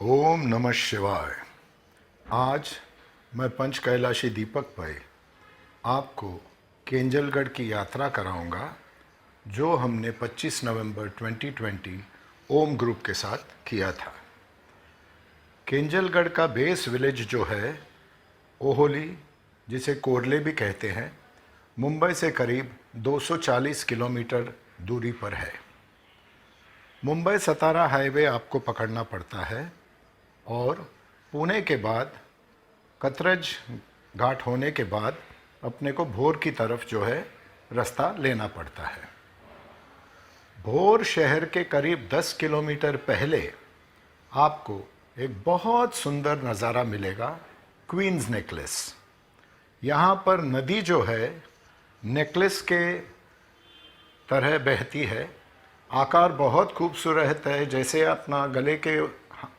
ओम नमः शिवाय। आज मैं पंच कैलाशी दीपक भाई आपको केंजलगढ़ की यात्रा कराऊंगा जो हमने 25 नवंबर 2020 ओम ग्रुप के साथ किया था। केंजलगढ़ का बेस विलेज जो है ओहोली, जिसे कोरले भी कहते हैं, मुंबई से करीब 240 किलोमीटर दूरी पर है। मुंबई सतारा हाईवे आपको पकड़ना पड़ता है और पुणे के बाद कतरज घाट होने के बाद अपने को भोर की तरफ जो है रास्ता लेना पड़ता है। भोर शहर के करीब 10 किलोमीटर पहले आपको एक बहुत सुंदर नज़ारा मिलेगा, क्वींस नेकलेस। यहाँ पर नदी जो है नेकलेस के तरह बहती है। आकार बहुत खूबसूरत है, जैसे अपना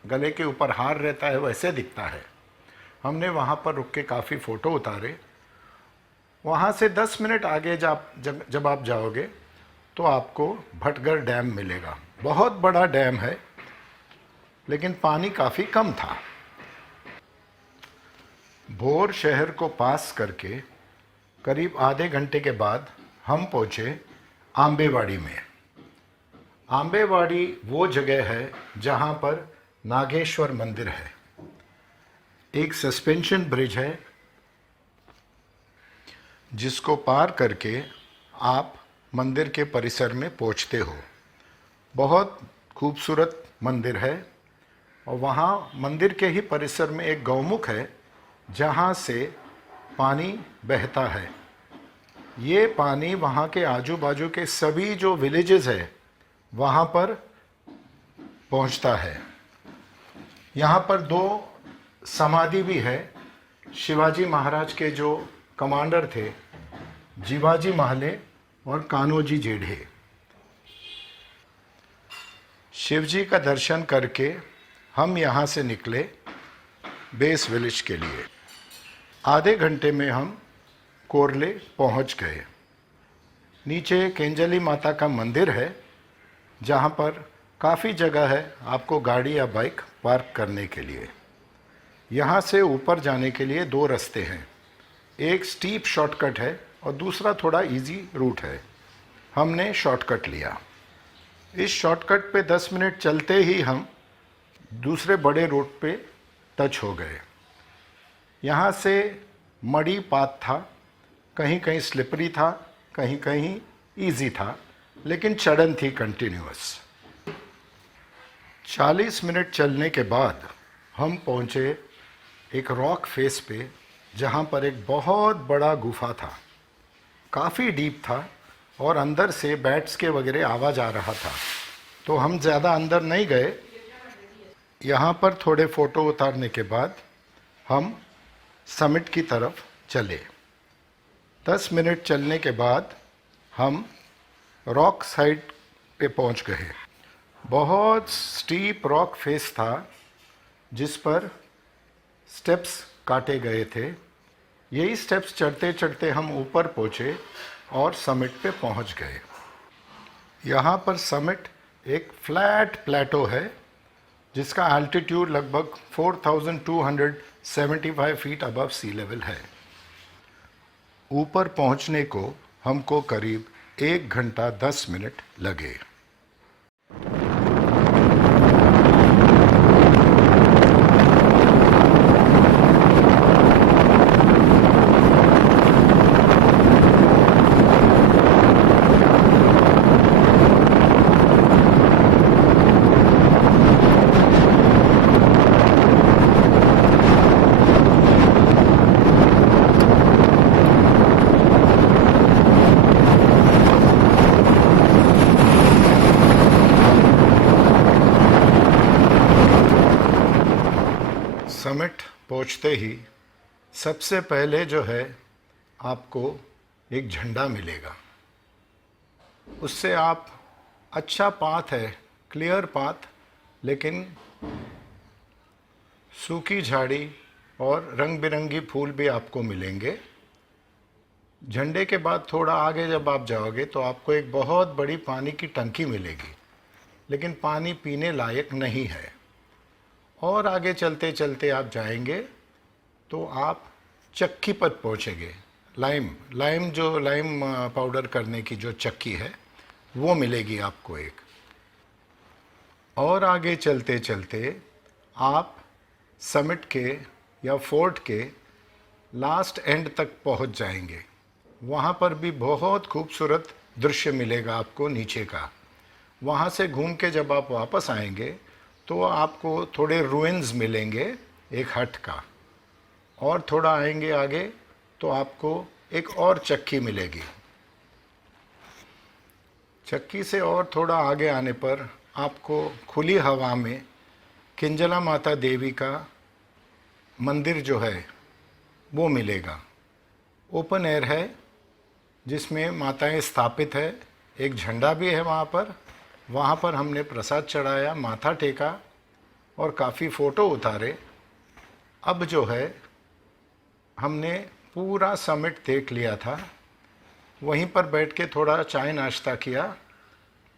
गले के ऊपर हार रहता है वैसे दिखता है। हमने वहाँ पर रुक के काफ़ी फ़ोटो उतारे। वहाँ से 10 मिनट आगे जब आप जाओगे तो आपको भटगर डैम मिलेगा। बहुत बड़ा डैम है लेकिन पानी काफ़ी कम था। भोर शहर को पास करके करीब आधे घंटे के बाद हम पहुँचे आंबेवाड़ी में। आंबेवाड़ी वो जगह है जहाँ पर नागेश्वर मंदिर है। एक सस्पेंशन ब्रिज है जिसको पार करके आप मंदिर के परिसर में पहुँचते हो। बहुत खूबसूरत मंदिर है और वहाँ मंदिर के ही परिसर में एक गौमुख है जहाँ से पानी बहता है। ये पानी वहाँ के आजू बाजू के सभी जो विलेजेस है वहाँ पर पहुँचता है। यहाँ पर 2 समाधि भी है। शिवाजी महाराज के जो कमांडर थे, जीवाजी महले और कान्होजी जेठे। शिवजी का दर्शन करके हम यहाँ से निकले बेस विलेज के लिए। आधे घंटे में हम कोरले पहुँच गए। नीचे केंजली माता का मंदिर है जहाँ पर काफ़ी जगह है आपको गाड़ी या बाइक पार्क करने के लिए। यहाँ से ऊपर जाने के लिए 2 रास्ते हैं। एक स्टीप शॉर्टकट है और दूसरा थोड़ा इजी रूट है। हमने शॉर्टकट लिया। इस शॉर्टकट पे 10 मिनट चलते ही हम दूसरे बड़े रूट पे टच हो गए। यहाँ से मडी पाथ था, कहीं कहीं स्लिपरी था, कहीं कहीं इजी था, लेकिन चढ़न थी कंटिन्यूअस। 40 मिनट चलने के बाद हम पहुँचे एक रॉक फेस पे जहाँ पर एक बहुत बड़ा गुफा था। काफ़ी डीप था और अंदर से बैट्स के वगैरह आवाज़ आ रहा था, तो हम ज़्यादा अंदर नहीं गए। यहाँ पर थोड़े फ़ोटो उतारने के बाद हम समिट की तरफ चले। 10 मिनट चलने के बाद हम रॉक साइड पे पहुँच गए। बहुत स्टीप रॉक फेस था जिस पर स्टेप्स काटे गए थे। यही स्टेप्स चढ़ते चढ़ते हम ऊपर पहुँचे और समिट पे पहुँच गए। यहाँ पर समिट एक फ्लैट प्लेटो है जिसका एल्टीट्यूड लगभग 4275 फीट अबव सी लेवल है। ऊपर पहुँचने को हमको करीब 1 घंटा 10 मिनट लगे। समिट पहुँचते ही सबसे पहले जो है आपको एक झंडा मिलेगा। उससे आप अच्छा पाथ है, क्लियर पाथ, लेकिन सूखी झाड़ी और रंग बिरंगी फूल भी आपको मिलेंगे। झंडे के बाद थोड़ा आगे जब आप जाओगे तो आपको एक बहुत बड़ी पानी की टंकी मिलेगी, लेकिन पानी पीने लायक नहीं है। और आगे चलते चलते आप जाएंगे तो आप चक्की पर पहुँचेंगे। लाइम पाउडर करने की जो चक्की है वो मिलेगी आपको एक। और आगे चलते चलते आप समिट के या फोर्ट के लास्ट एंड तक पहुंच जाएंगे। वहाँ पर भी बहुत खूबसूरत दृश्य मिलेगा आपको नीचे का। वहाँ से घूम के जब आप वापस आएंगे तो आपको थोड़े रुइंस मिलेंगे एक हट का, और थोड़ा आएंगे आगे तो आपको एक और चक्की मिलेगी। चक्की से और थोड़ा आगे आने पर आपको खुली हवा में किंजला माता देवी का मंदिर जो है वो मिलेगा। ओपन एयर है जिसमें माताएं स्थापित है, एक झंडा भी है वहाँ पर हमने प्रसाद चढ़ाया, माथा टेका और काफ़ी फ़ोटो उतारे। अब जो है हमने पूरा समिट देख लिया था, वहीं पर बैठ के थोड़ा चाय नाश्ता किया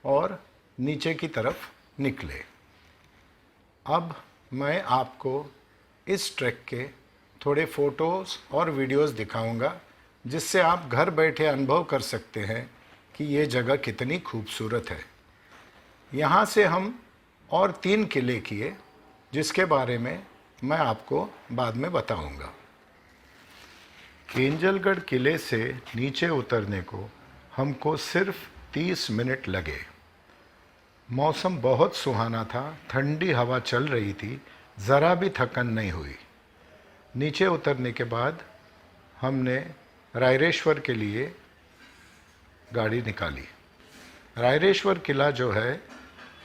और नीचे की तरफ निकले। अब मैं आपको इस ट्रैक के थोड़े फ़ोटोज़ और वीडियोज़ दिखाऊंगा, जिससे आप घर बैठे अनुभव कर सकते हैं कि ये जगह कितनी खूबसूरत है। यहाँ से हम और 3 किले किए, जिसके बारे में मैं आपको बाद में बताऊंगा। केंजलगढ़ किले से नीचे उतरने को हमको सिर्फ 30 मिनट लगे। मौसम बहुत सुहाना था, ठंडी हवा चल रही थी, ज़रा भी थकन नहीं हुई। नीचे उतरने के बाद हमने रायरेश्वर के लिए गाड़ी निकाली। रायरेश्वर किला जो है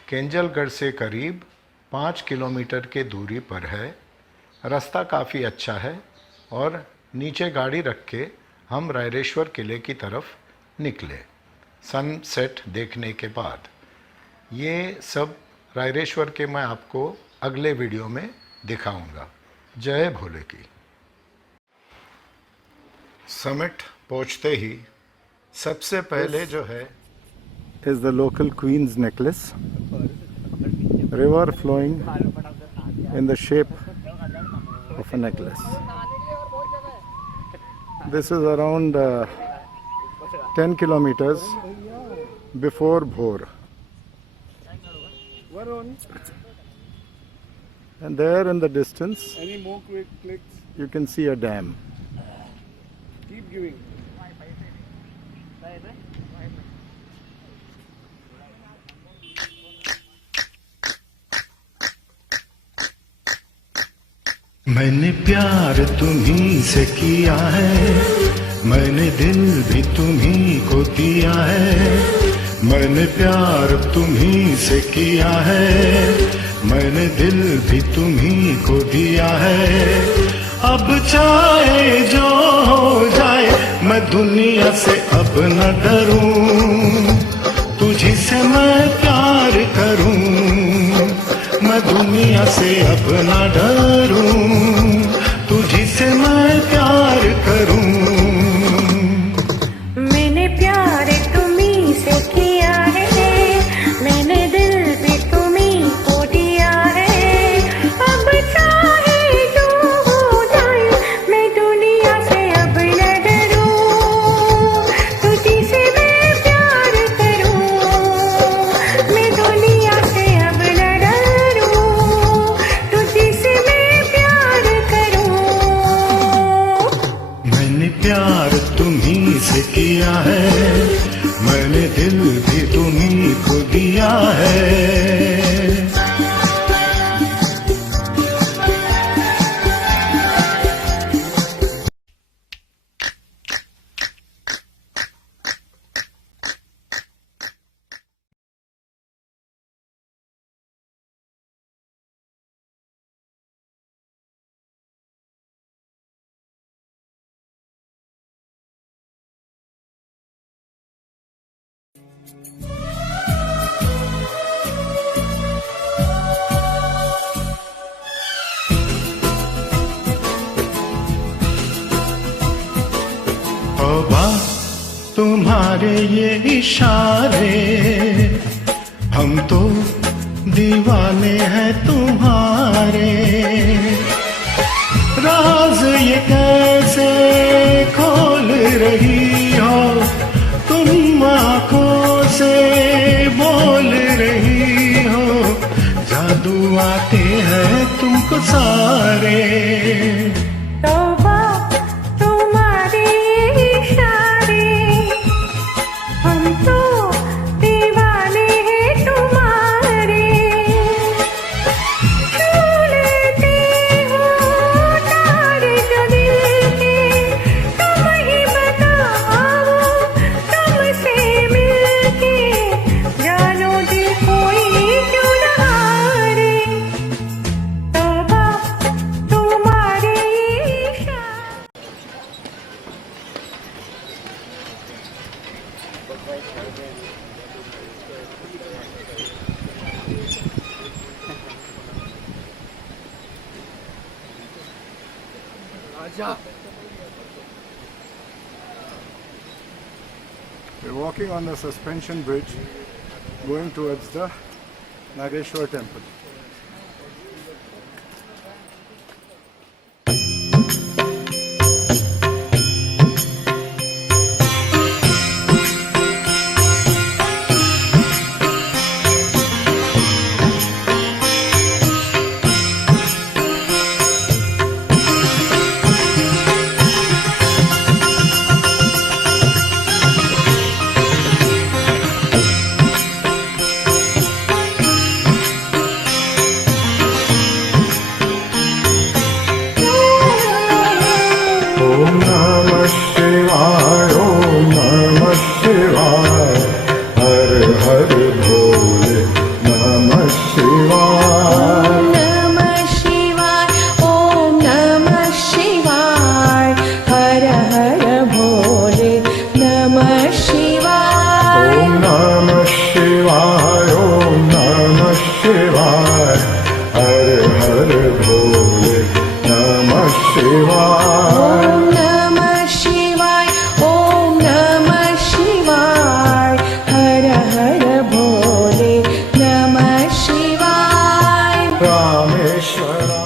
केंजलगढ़ से करीब 5 किलोमीटर के दूरी पर है। रास्ता काफ़ी अच्छा है और नीचे गाड़ी रख के हम रायरेश्वर किले की तरफ निकले सनसेट देखने के बाद। ये सब रायरेश्वर के मैं आपको अगले वीडियो में दिखाऊंगा। जय भोले की। समिट पहुंचते ही सबसे पहले जो है is the local Queen's necklace, river flowing in the shape of a necklace. This is around 10 kilometers before Bhor. And there in the distance, Any more quick clicks? you can see a dam. Keep giving. मैंने प्यार तुम्ही से किया है, मैंने दिल भी तुम्ही को दिया है। मैंने प्यार तुम्ही से किया है, मैंने दिल भी तुम्ही को दिया है। अब चाहे जो हो जाए मैं दुनिया से अब न डरूं, तुझी से मैं प्यार करूं। मैं दुनिया से अब न डरूं, तुझी से मैं प्यार करूं। मैंने प्यार तुम्ही से किया है, मैंने दिल भी तुम्ही को दिया है। अब चाहे जो हो जाए मैं दुनिया से अब न डरूं, तुझी से मैं प्यार करूं। मैं दुनिया से अब न डरूं, तुझी से मैं प्यार करूं। मैंने प्यार तुम्ही से किया है, मैंने दिल भी तुम्ही को दिया है। तौबा तुम्हारे ये इशारे, हम तो दीवाने हैं तुम्हारे। रही हो, तुम आंखों से बोल रही हो, जादू आते हैं तुमको सारे। तौबा तुम्हारे इशारे, हम तो दीवाने हैं तुम्हारे। छू लेते हो तारे जो दिल के, तुम ही बताओ तुमसे मिलके, जानो दिल कोई क्यों न हारे। तौबा तुम्हारे इशारे। We're walking on the suspension bridge going towards the Nageshwar temple. ओम नमः शिवाय, ओम नमः शिवाय, हर हर भोले नमः शिवाय। नमः शिवाय, ओम नमः शिवाय, हर हर भोले नमः शिवाय। ओम नमः शिवाय, ओम नमः शिवाय, हर हर भोले नमः शिवाय। ओम नमः शिवाय, ओम नमः शिवाय, हर हर भोले नमः शिवाय। रामेश्वरा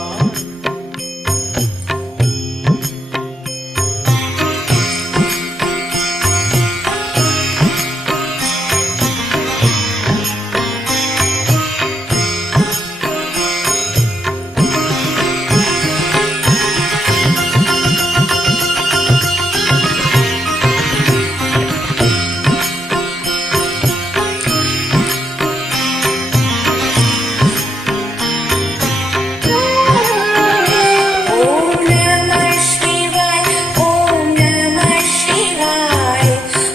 ओम नमः शिवाय, ओम नमः शिवाय,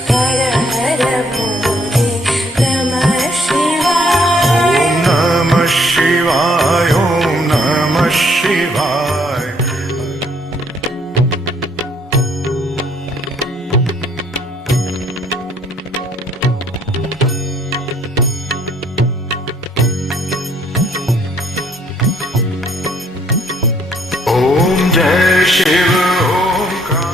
हर हर भोले नमः शिवाय। ओम नमः शिवाय, ओम नमः शिवाय। ओम जय शिव ओंकार।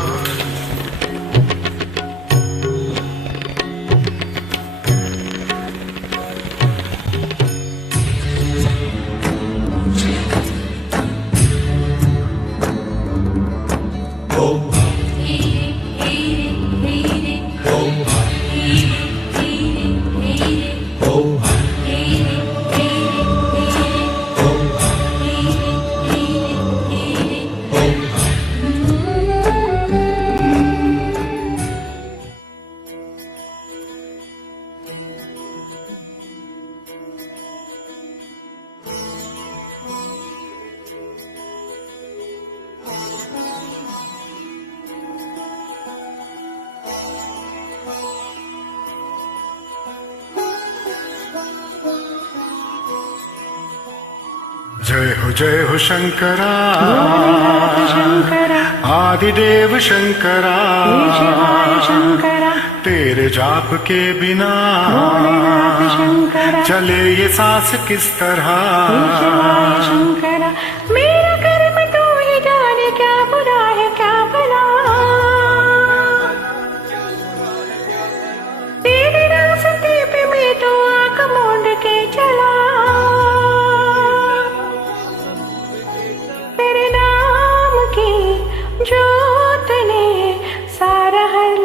जय हो शंकरा, शंकरा आदिदेव शंकरा, शिवाय शंकरा, तेरे जाप के बिना भोलेनाथ शंकरा, चले ये सांस किस तरह। शिवाय शंकरा, मेरा कर्म तू ही जाने, क्या बुरा है क्या भला। तेरे रास्ते पे मैं तो आंख मूंद के चला, तेरे नाम की जोत ने सारा हर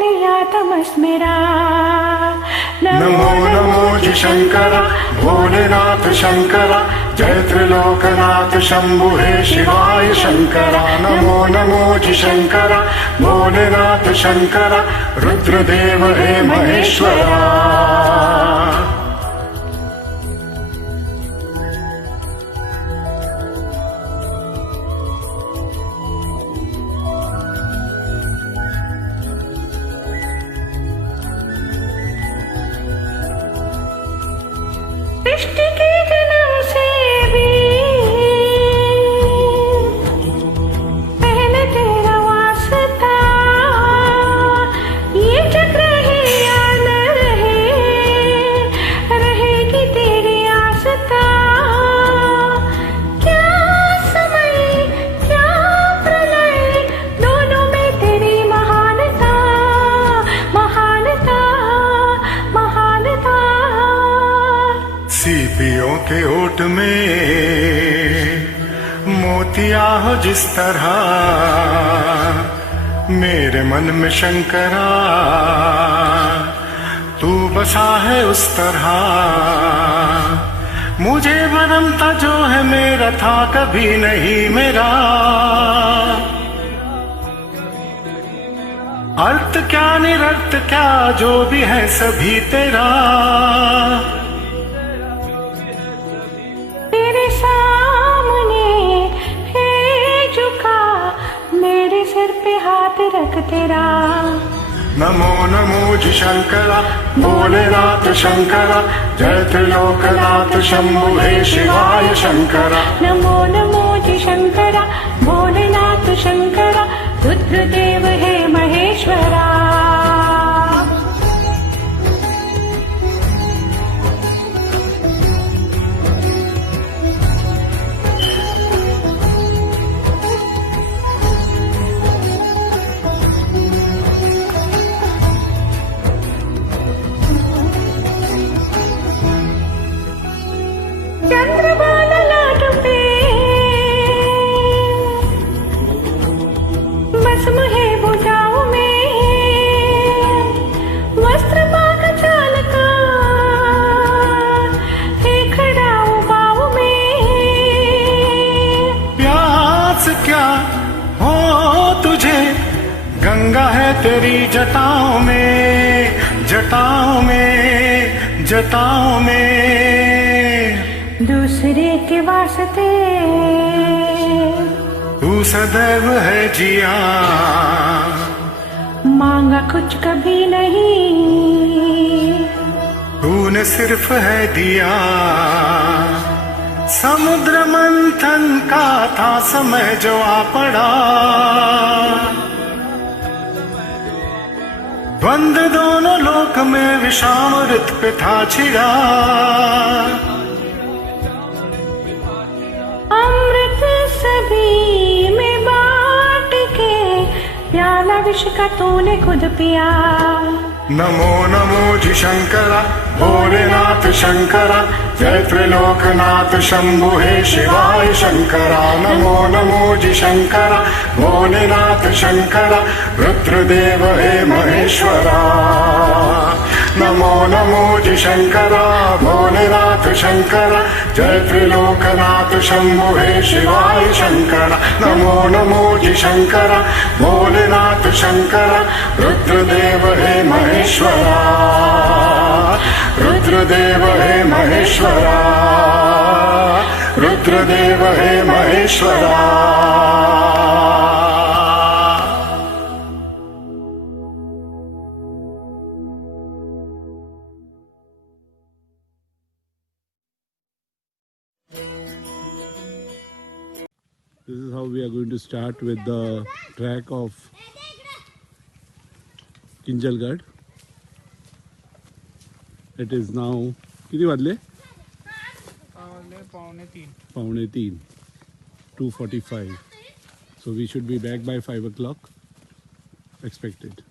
शंकर भोलेनाथ शंकर जय त्रिलोकनाथ शंभु हे शिवाय शंकर नमो नमो जी शंकर भोलेनाथ शंकर रुद्रदेव हे महेश्वरा। सृष्टि के जन्म से भी पहले तेरा वास्ता, ये चक्र है या न रहे, रहेगी तेरी आस्था। क्या समय क्या प्रलय, दोनों में तेरी महानता, महानता, महानता। सीपियों के ओट में मोतिया हो जिस तरह मेरे मन में शंकरा तू बसा है उस तरह। मुझे भरमता जो है मेरा था कभी नहीं मेरा, अर्थ क्या निरर्थ क्या जो भी है सभी तेरा। तेरे सामने है झुका, मेरे सिर पे हाथ रख तेरा। नमो नमो जी शंकरा भोलेनाथ शंकरा जय त्रिलोकनाथ शंभु हे शिवाय शंकरा। नमो नमो जी शंकरा भोलेनाथ शंकरा रुद्रदेव हे महेश्वरा। चंद्रबाला लाट पे भस्म है भुजाओं में, वस्त्र पाक चाल का है खड़ा उबाऊ में। प्यास क्या हो तुझे गंगा है तेरी जटाओं में, जटाओं में, जटाओं में। दूसरे के वास्ते तू सदैव है जिया, मांगा कुछ कभी नहीं, तूने सिर्फ है दिया। समुद्र मंथन का था समय जो आ पड़ा, द्वंद दोनों लोक में विषामृत पे था छिड़ा। अमृत सभी में बांट के प्याला विष का तूने खुद पिया। नमो नमो जी शंकरा भोलेनाथ शंकरा जय त्रिलोकनाथ शंभु हे शिवाय शंकरा। नमो नमो जी शंकरा भोलेनाथ शंकरा रुद्रदेव हे महेश्वरा। नमो नमो जी शंकरा भोलेनाथ शंकरा जय त्रिलोकनाथ शंभु हे शिवाय शंकरा। नमो नमो जी शंकरा भोलेनाथ शंकरा रुद्रदेव हे महेश्वरा। रुद्रदेव हे महेश्वरा, रुद्रदेव हे Maheshwara. This is how we are going to start with the track of Kinjalgarh. It is now किती वाजले? पौने तीन 2:45. So we should be back by 5 o'clock expected.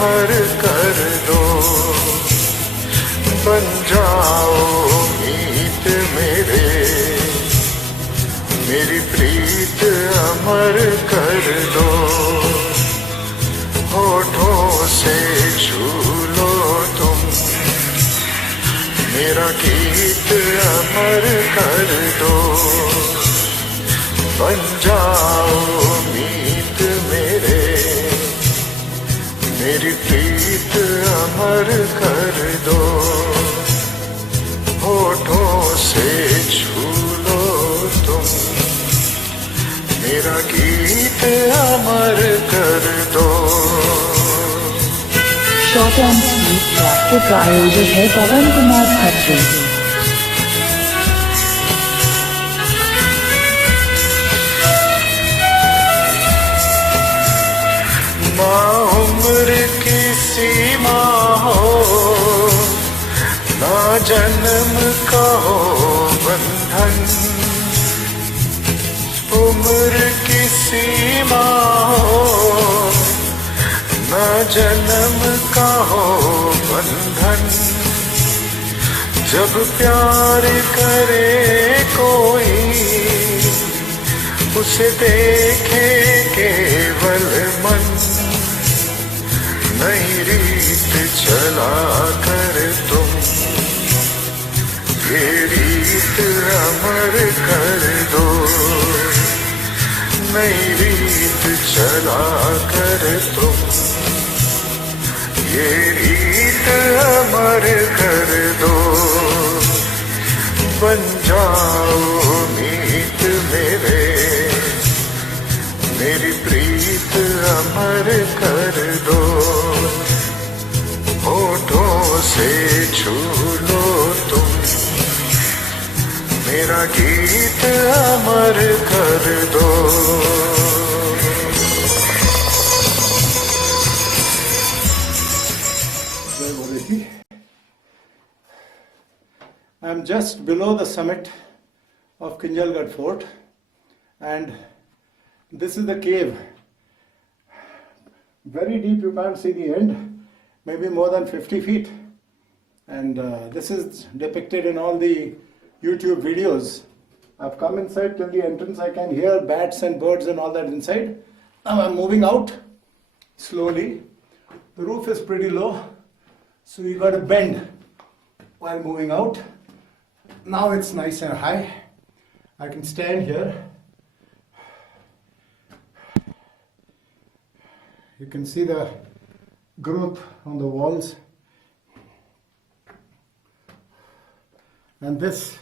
अमर कर दो, बन जाओ मीत मेरे, मेरी प्रीत अमर कर दो, होठों से छू लो तुम, मेरा गीत अमर कर दो, बन जाओ मीत मेरे, मेरी प्रीत अमर कर दो, होठों से छू लो तुम, मेरा गीत अमर कर दो। शॉर्ट एंड स्वीट ट्रैक के प्रायोजक है पवन कुमार खत्री। माँ उम्र की सीमा हो, ना जन्म का हो बंधन, उम्र की सीमा हो, ना जन्म का हो बंधन, जब प्यार करे कोई, उसे देखे केवल मन, नई रीत चला कर तुम, ये रीत अमर कर दो, नई रीत चला कर तुम, ये रीत अमर कर दो, बन जाओ मीत मेरे, मेरी प्रीत अमर कर दो, होठों से छू लो तुम, मेरा गीत अमर कर दो। I am just below the summit of Kinjalgarh Fort, and this is the cave. Very deep, you can't see the end, maybe more than 50 feet. And this is depicted in all the YouTube videos. I've come inside till the entrance, I can hear bats and birds and all that inside. Now I'm moving out slowly. The roof is pretty low, so you got to bend while moving out. Now it's nice and high. I can stand here. You can see the growth on the walls. And this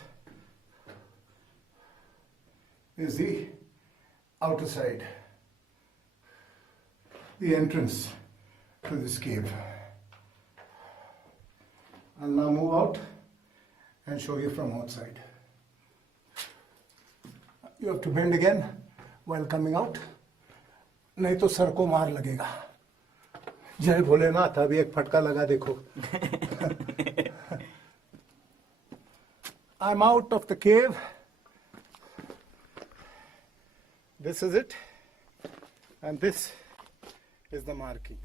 is the outer side, the entrance to this cave. I'll now move out and show you from outside. You have to bend again while coming out, नहीं तो sir को मार लगेगा। जय भोलेनाथ, अभी एक फटका लगा देखो। I'm out of the cave. This is it, and this is the marking.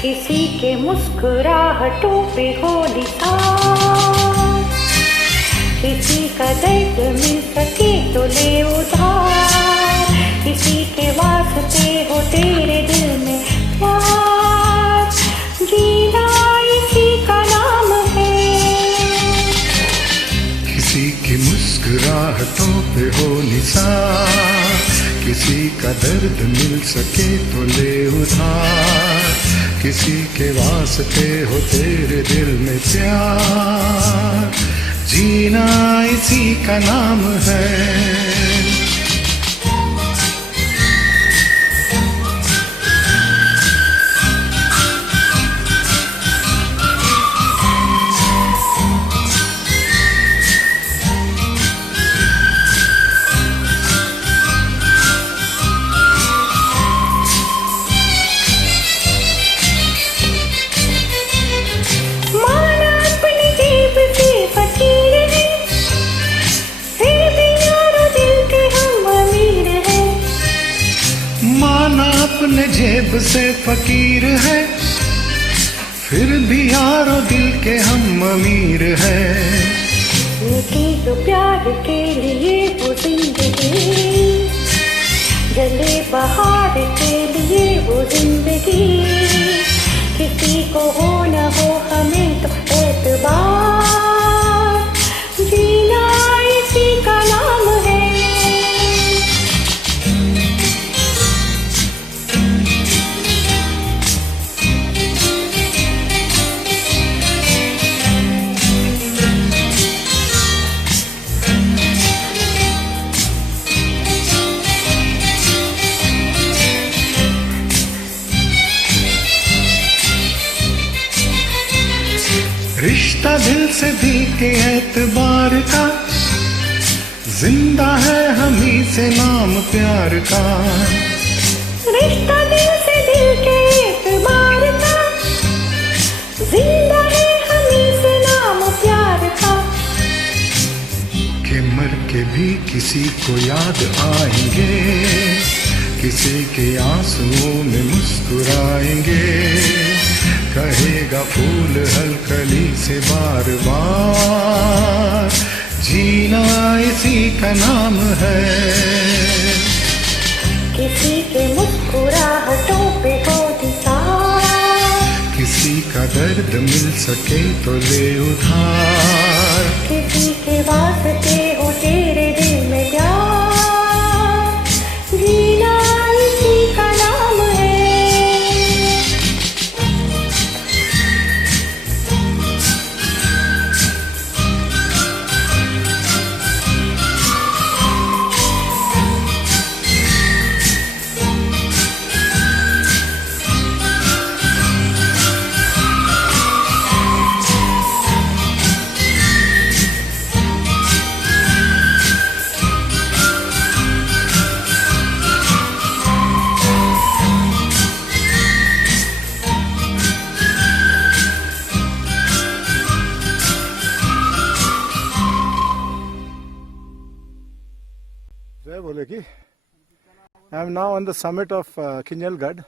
किसी के मुस्कुराहटों पे हो निशान, किसी का दर्द मिल सके तो ले उधार, किसी के वास्ते हो तेरे दिल में प्यार, जीना इसी का नाम है। किसी की मुस्कुराहटों पे हो निशान, किसी का दर्द मिल सके तो ले उधार, किसी के वास्ते हो तेरे दिल में प्यार, जीना इसी का नाम है। माना अपनी जेब से फकीर ने, फिर भी जेब से फकीर है, फिर भी यारो दिल के हम अमीर है। मिटी तो प्यार के लिए वो जिंदगी, जले बहार के लिए वो जिंदगी। किसी को हो न हो हमें तो एतबार, जीना इसी का नाम है। रिश्ता दिल से दिल के एतबार का, जिंदा है हम ही से नाम प्यार का। रिश्ता दिल से दिल के एतबार का, जिंदा है हमी से नाम प्यार का। कि मर के भी किसी को याद आएंगे, किसी के आंसुओं में मुस्कुराएंगे। कहेगा फूल हलकली से बार बार, जीना इसी का नाम है। किसी के मुस्कुराहटों पे हो निसार, किसी का दर्द मिल सके तो ले उधार। किसी के वास्ते हो तेरे दिल में प्यार, जीना इसी का नाम है। I am now on the summit of Kinjalgarh.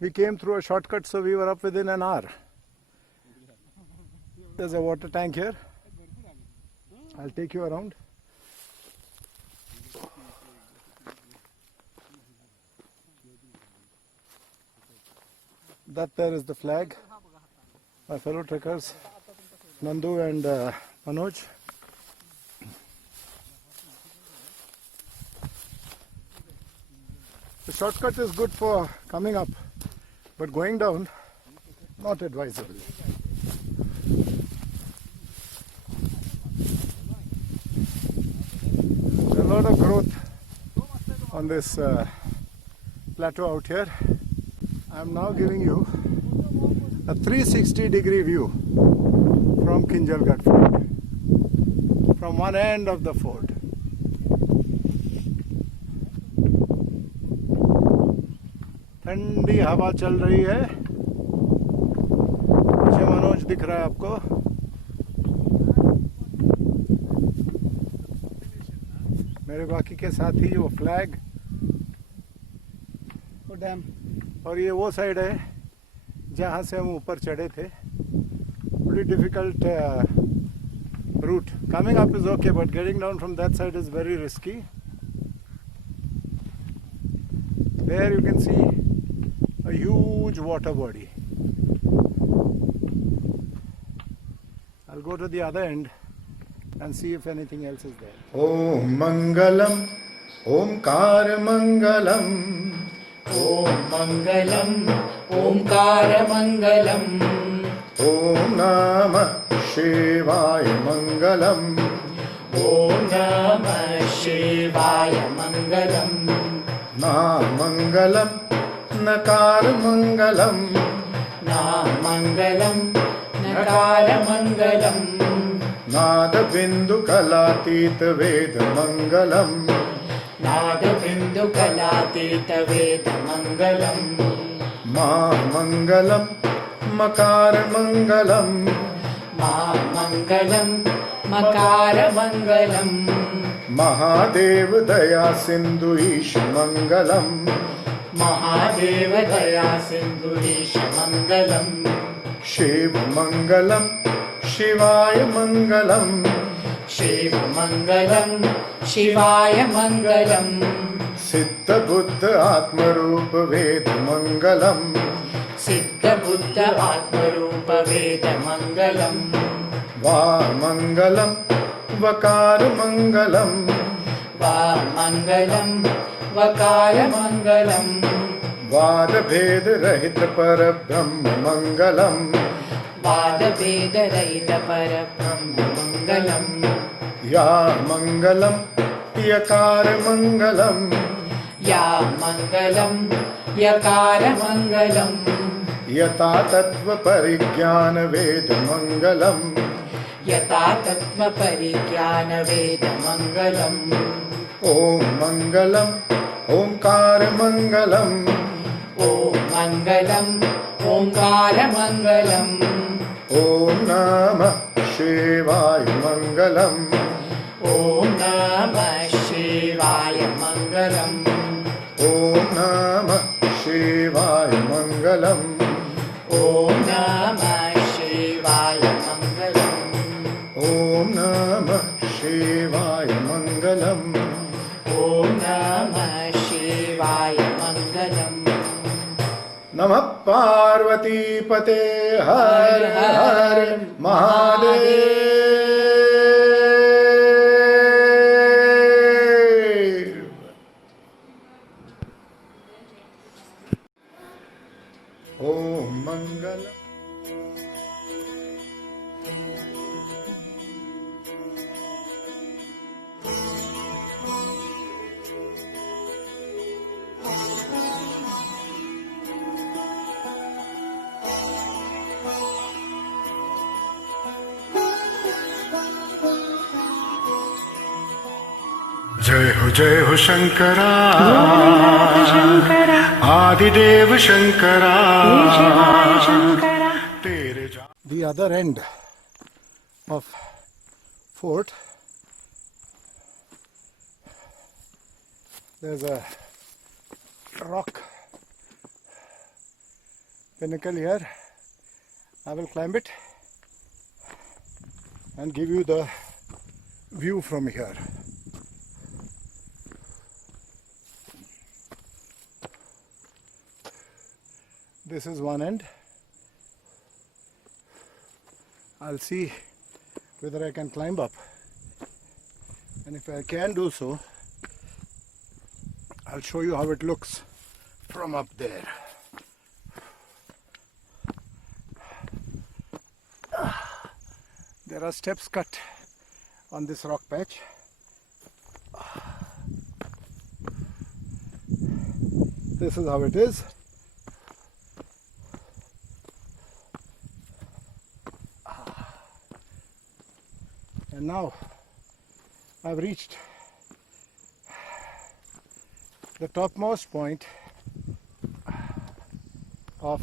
We came through a shortcut, so we were up within an hour. There's a water tank here. I'll take you around. That there is the flag. My fellow trekkers, Nandu and Manoj. The shortcut is good for coming up, but going down, not advisable. There's a lot of growth on this plateau out here. I'm now giving you a 360-degree view from Kinjalgarh Fort, from one end of the fort. ठंडी हवा चल रही है। पीछे मनोज दिख रहा है आपको। मेरे बाकी के साथी वो फ्लैग, वो डैम, और ये वो साइड है जहाँ से हम ऊपर चढ़े थे। Pretty difficult route. Coming up is okay, but getting down from that side is very risky. There you can see a huge water body. I'll go to the other end and see if anything else is there. Om Mangalam, Omkar Mangalam. Om Mangalam, Omkar Mangalam. Om Namah Shivaya Mangalam. Om Namah Shivaya Mangalam. Namangalam, Nakar Mangalam. Namangalam, Nakar Mangalam. Nada Bindu Kalatit Ved Mangalam. Nada Bindu Kalatita Veda Mangalam. Mangalam, Makar Mangalam. Mangalam, Makar Mangalam. Mahadev Daya Sindhu Ish Mangalam. Mahadev दया सिन्धुरीश मङ्गलम् शिवमङ्गलं शिवाय मङ्गलम् शिवमङ्गलं शिवाय मङ्गलम् सिद्धबुद्ध आत्मरूप वेद मङ्गलम् सिद्धबुद्ध आत्मरूप वेद मङ्गलम् वामङ्गलं वकारमङ्गलम् वामङ्गलं वकारमङ्गलम् वादभेदरहित परब्रह्म मङ्गलम् वादभेदरहित परब्रह्ममङ्गलम् या मङ्गलं यकारमङ्गलम् या मङ्गलं यकारमङ्गलम् यथा तत्त्वपरिज्ञान वेद मङ्गलम् यथा तत्त्वपरिज्ञानवेदमङ्गलम् ॐ मङ्गलं ओङ्कारमङ्गलम् ॐ मङ्गलम् ओङ्कारमङ्गलम् ॐ नमः शिवाय मङ्गलम् ॐ नमः शिवाय मङ्गलम् ॐ नमः शिवाय मङ्गलम् ॐ नमः शिवाय मङ्गलम् ॐ नमः शिवाय मङ्गलम् ॐ नमः शिवाय मङ्गलम् नमः पार्वतीपते हर हर महादेव। ॐ मङ्गलम् जय हो शंकरा आदिदेव शंकरा तेरे The other end of fort, there's a rock pinnacle here. I will climb it and give you the view from here. This is one end. I'll see whether I can climb up, and if I can do so, I'll show you how it looks from up there. There are steps cut on this rock patch. This is how it is. And now I've reached the topmost point of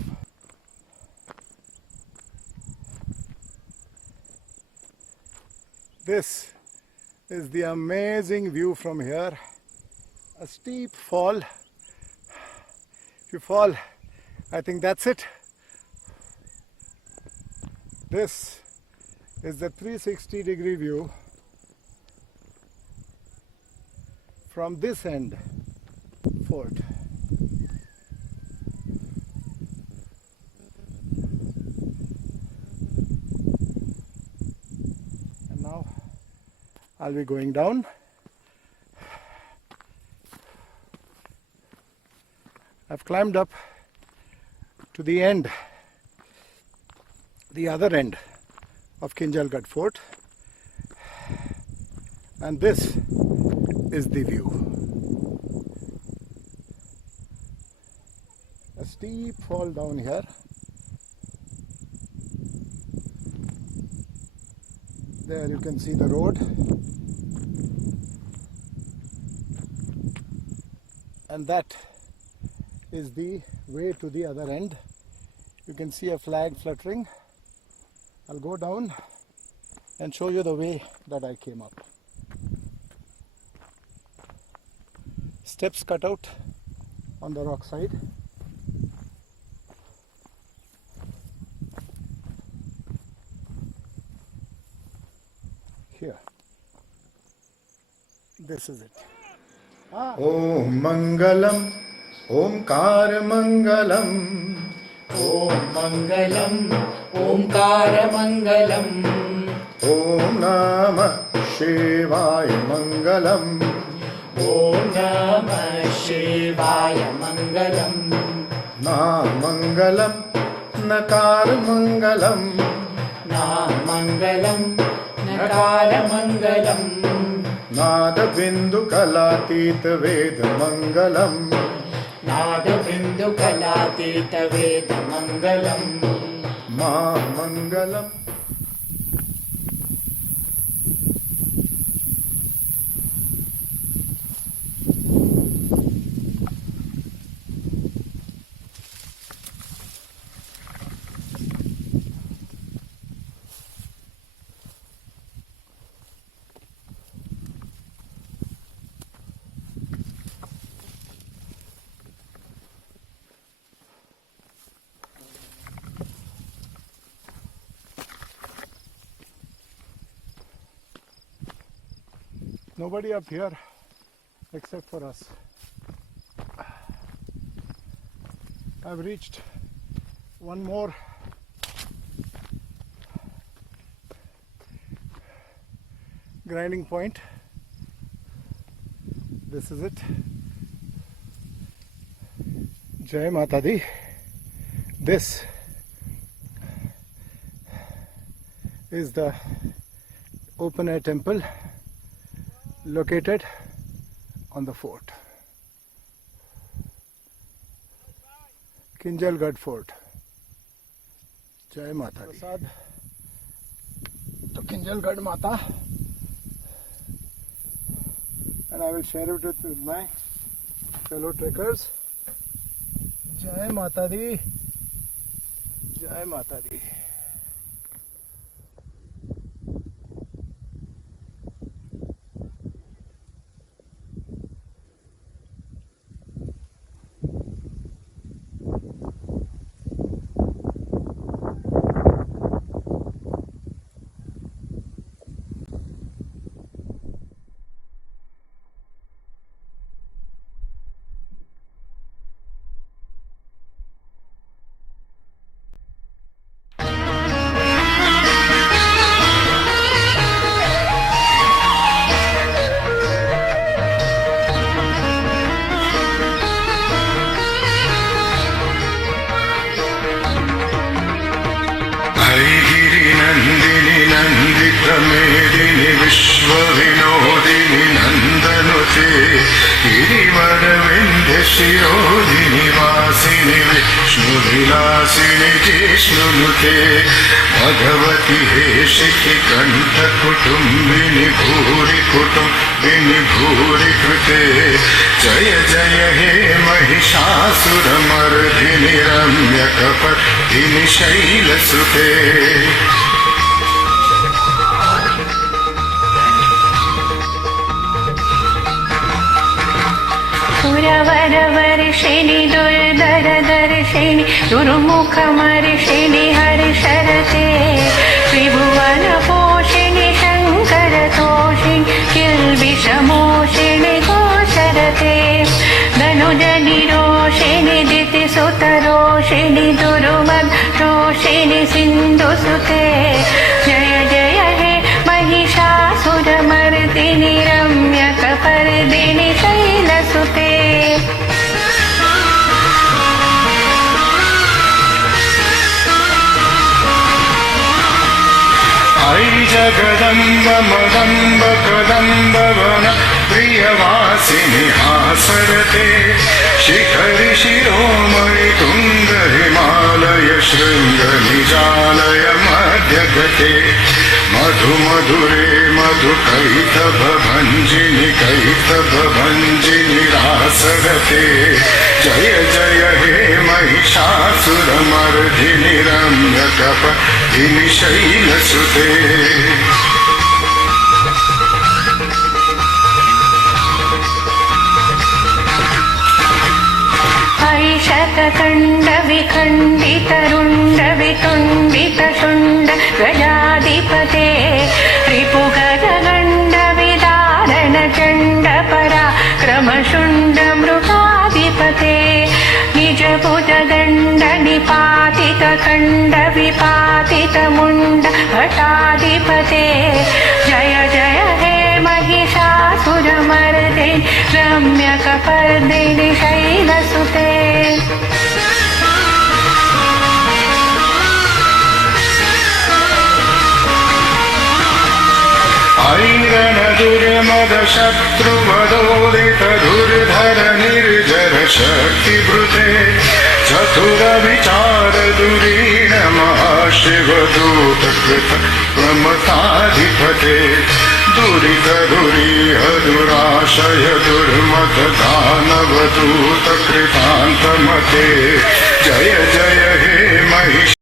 this. Is the amazing view from here. A steep fall. If you fall, I think that's it. This is the 360-degree view from this end fort. And now I'll be going down. I've climbed up to the end, the other end of Kinjalgarh Fort, and this is the view. A steep fall down here. There you can see the road, and that is the way to the other end. You can see a flag fluttering. I'll go down and show you the way that I came up. Steps cut out on the rock side. Here. This is it. Om Mangalam, Omkar Mangalam. ॐ मङ्गलम् ओङ्कारमङ्गलम् Om Namah Shivaya Mangalam. ॐ नमः शिवाय मङ्गलम् Namangalam, Nakar Mangalam. नामङ्गलम् नकारमङ्गलम् Nada Bindu Kalatit Ved Mangalam. नादबिन्दुकलातीतवेदमङ्गलम् Ma Mangalam. Nobody up here except for us. I've reached one more grinding point. This is it. Jai Mata Di. This is the open air temple located on the fort, Kinjalgarh Fort. Jai Mata Di. Prasad to Kinjalgarh Mata, and I will share it with my fellow trekkers. Jai Mata Di. Jai Mata Di. मेदिनि विश्वविनोदिनि नन्दनुते गिरिवरविन्ध्य शिरोदिनि वासिनि विष्णुविलासिनि जिष्णुनुते भगवति हेशिखि कण्ठकुटुम्बिनि भूरि कुटुम्बिनि भूरि कृते जय जय हे महिषासुरमर्दिनि रम्यकपर्दिनि शैलसुते सुरवरवर्षिणि दुर्धरदर्शिनि दुर्मुखमर्षिणि हर्षरते त्रिभुवनपोषिणि शङ्करतोषिणि किल्बिषमोषिणि गोचरते धनुजनिरोषिणि दितिसुतरोषिणि दुर्मदरोषिणि सिन्धुसुते जय जय हे महिषासुरमर्दिनि रम्यकपर्दिनि शैलसुते जगदम्ब मदम्ब कदम्ब one प्रियवासिनि हासरते शिखरि शिरोमणि तुङ्ग हिमालय शृङ्ग निजालय मध्यगते मधु मधुरे मधु कैतभ भञ्जिनि रासरते जय जय हे महिषासुरमर्दिनि रम्यकपर्दिनि शैलसुते भरतखण्ड विखण्डितरुण्ड वितुण्डितशुण्ड गजाधिपते रिपुगजगण्ड विदारण चण्ड पराक्रमशुण्ड मृगाधिपते निजभुजदण्ड निपातितखण्ड विपातितमुण्ड भटाधिपते जय जय हे महिषासुरमर्दिनि रम्यकपर्दिनि शैलसुते ऐरण दुर्मद शत्रुवदोदित दुर्धर निर्जर शक्तिभृते चतुर विचार दुरीण महाशिवदूत कृत प्रमथाधिपते दुरित दुरीह दुराशय दुर्मद दानवदूत कृतान्तमते जय जय हे महिष